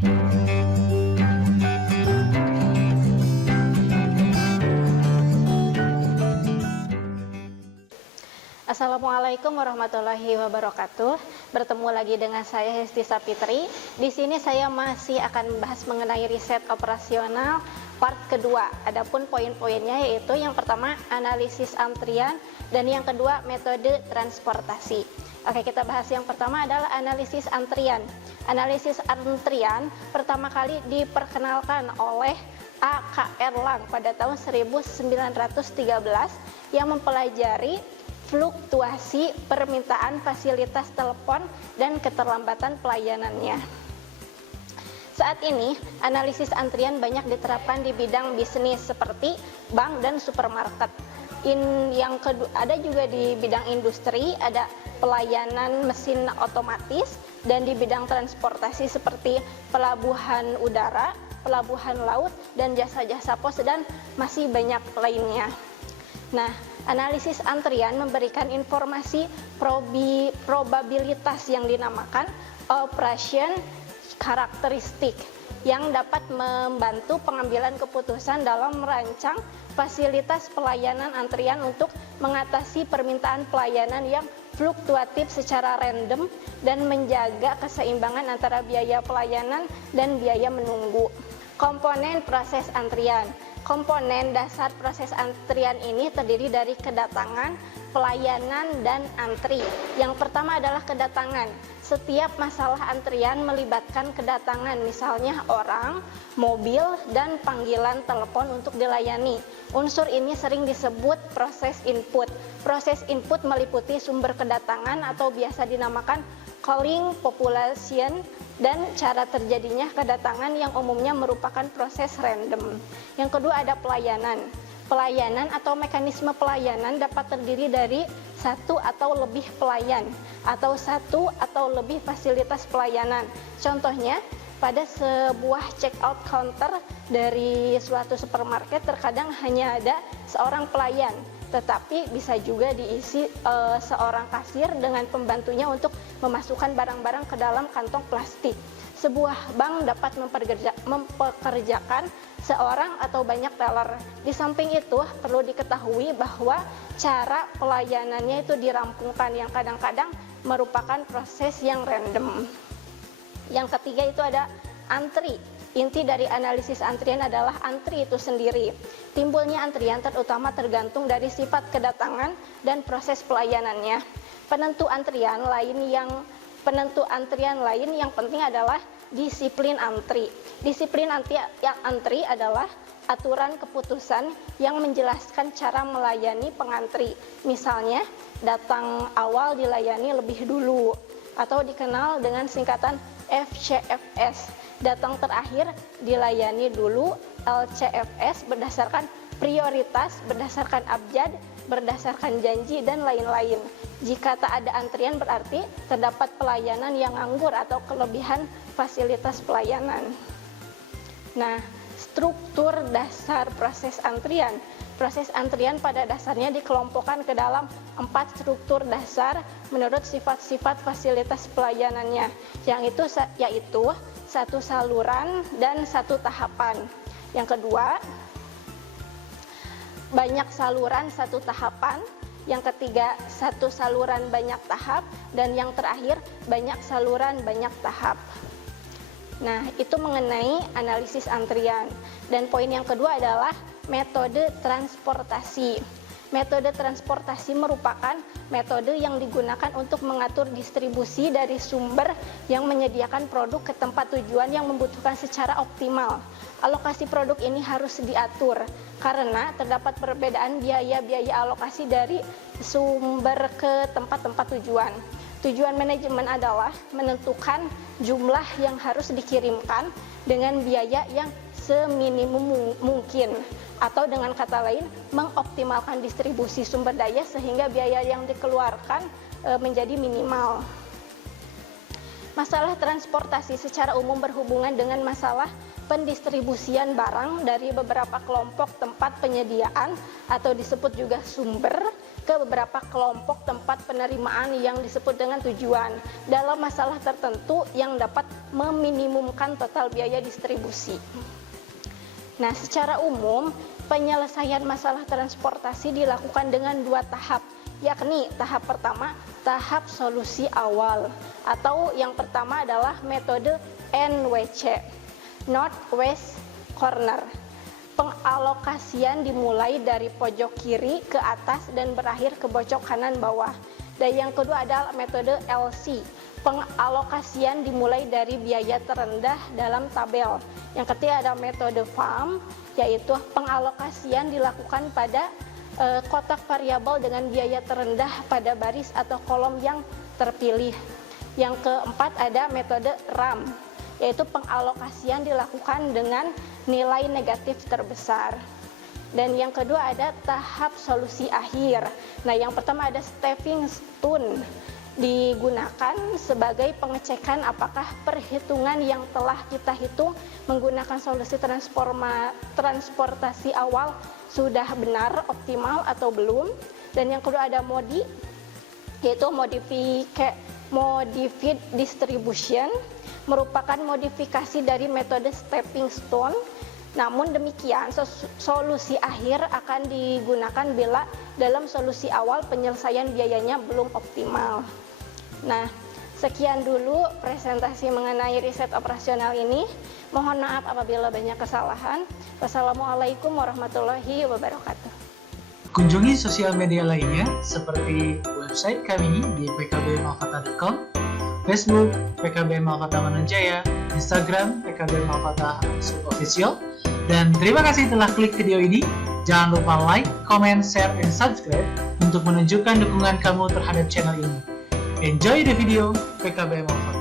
Assalamualaikum warahmatullahi wabarakatuh. Bertemu lagi dengan saya Hesti Sapitri. Di sini saya masih akan membahas mengenai riset operasional part kedua. Adapun poin-poinnya yaitu yang pertama analisis antrian dan yang kedua metode transportasi. Oke, kita bahas yang pertama adalah analisis antrian. Analisis antrian pertama kali diperkenalkan oleh A.K. Erlang pada tahun 1913 yang mempelajari fluktuasi permintaan fasilitas telepon dan keterlambatan pelayanannya. Saat ini, analisis antrian banyak diterapkan di bidang bisnis seperti bank dan supermarket. Yang kedua, ada juga di bidang industri, ada pelayanan mesin otomatis, dan di bidang transportasi seperti pelabuhan udara, pelabuhan laut, dan jasa-jasa pos, dan masih banyak lainnya. Nah, analisis antrian memberikan informasi probabilitas yang dinamakan operation karakteristik yang dapat membantu pengambilan keputusan dalam merancang fasilitas pelayanan antrian untuk mengatasi permintaan pelayanan yang fluktuatif secara random dan menjaga keseimbangan antara biaya pelayanan dan biaya menunggu. Komponen proses antrian. Komponen dasar proses antrian ini terdiri dari kedatangan, pelayanan, dan antri. Yang pertama adalah kedatangan. Setiap masalah antrian melibatkan kedatangan, misalnya orang, mobil, dan panggilan telepon untuk dilayani. Unsur ini sering disebut proses input. Proses input meliputi sumber kedatangan atau biasa dinamakan calling population dan cara terjadinya kedatangan yang umumnya merupakan proses random. Yang kedua ada pelayanan. Pelayanan atau mekanisme pelayanan dapat terdiri dari satu atau lebih pelayan atau satu atau lebih fasilitas pelayanan. Contohnya, pada sebuah check-out counter dari suatu supermarket terkadang hanya ada seorang pelayan, tetapi bisa juga diisi seorang kasir dengan pembantunya untuk memasukkan barang-barang ke dalam kantong plastik. Sebuah bank dapat mempekerjakan seorang atau banyak teller. Di samping itu, perlu diketahui bahwa cara pelayanannya itu dirampungkan yang kadang-kadang merupakan proses yang random. Yang ketiga itu ada antri. Inti dari analisis antrian adalah antri itu sendiri. Timbulnya antrian terutama tergantung dari sifat kedatangan dan proses pelayanannya. Penentu antrian lain yang penting adalah disiplin antri. Disiplin antri adalah aturan keputusan yang menjelaskan cara melayani pengantri. Misalnya, datang awal dilayani lebih dulu atau dikenal dengan singkatan FCFS. Datang terakhir dilayani dulu, LCFS, berdasarkan prioritas, berdasarkan abjad, berdasarkan janji, dan lain-lain. Jika tak ada antrian berarti terdapat pelayanan yang nganggur atau kelebihan fasilitas pelayanan. Nah, struktur dasar proses antrian. Proses antrian pada dasarnya dikelompokkan ke dalam 4 struktur dasar menurut sifat-sifat fasilitas pelayanannya, yaitu satu saluran dan satu tahapan. Yang kedua, banyak saluran satu tahapan. Yang ketiga, satu saluran banyak tahap. Dan yang terakhir, banyak saluran banyak tahap. Nah, itu mengenai analisis antrian. Dan poin yang kedua adalah metode transportasi. Metode transportasi merupakan metode yang digunakan untuk mengatur distribusi dari sumber yang menyediakan produk ke tempat tujuan yang membutuhkan secara optimal. Alokasi produk ini harus diatur karena terdapat perbedaan biaya-biaya alokasi dari sumber ke tempat-tempat tujuan. Tujuan manajemen adalah menentukan jumlah yang harus dikirimkan dengan biaya yang seminimum mungkin, atau dengan kata lain mengoptimalkan distribusi sumber daya sehingga biaya yang dikeluarkan menjadi minimal. Masalah transportasi secara umum berhubungan dengan masalah pendistribusian barang dari beberapa kelompok tempat penyediaan atau disebut juga sumber ke beberapa kelompok tempat penerimaan yang disebut dengan tujuan dalam masalah tertentu yang dapat meminimumkan total biaya distribusi. Nah, secara umum penyelesaian masalah transportasi dilakukan dengan 2 tahap, yakni tahap pertama, tahap solusi awal, atau yang pertama adalah metode NWC, North West Corner. Pengalokasian dimulai dari pojok kiri ke atas dan berakhir ke pojok kanan bawah. Dan yang kedua adalah metode LC. Pengalokasian dimulai dari biaya terendah dalam tabel. Yang ketiga ada metode FARM, yaitu pengalokasian dilakukan pada kotak variabel dengan biaya terendah pada baris atau kolom yang terpilih. Yang keempat ada metode RAM, yaitu pengalokasian dilakukan dengan nilai negatif terbesar. Dan yang kedua ada tahap solusi akhir. Nah, yang pertama ada stepping stone, digunakan sebagai pengecekan apakah perhitungan yang telah kita hitung menggunakan solusi transportasi awal sudah benar, optimal atau belum. Dan yang kedua ada modi, yaitu modified distribution, merupakan modifikasi dari metode stepping stone. Namun demikian, solusi akhir akan digunakan bila dalam solusi awal penyelesaian biayanya belum optimal. Nah, sekian dulu presentasi mengenai riset operasional ini. Mohon maaf apabila banyak kesalahan. Wassalamualaikum warahmatullahi wabarakatuh. Kunjungi sosial media lainnya seperti website kami di pkbmalfata.com, Facebook PKB Malfata Manunjaya, Instagram PKB Malfata Official. Dan terima kasih telah klik video ini. Jangan lupa like, comment, share, dan subscribe untuk menunjukkan dukungan kamu terhadap channel ini. Enjoy the video, PKB Malfata.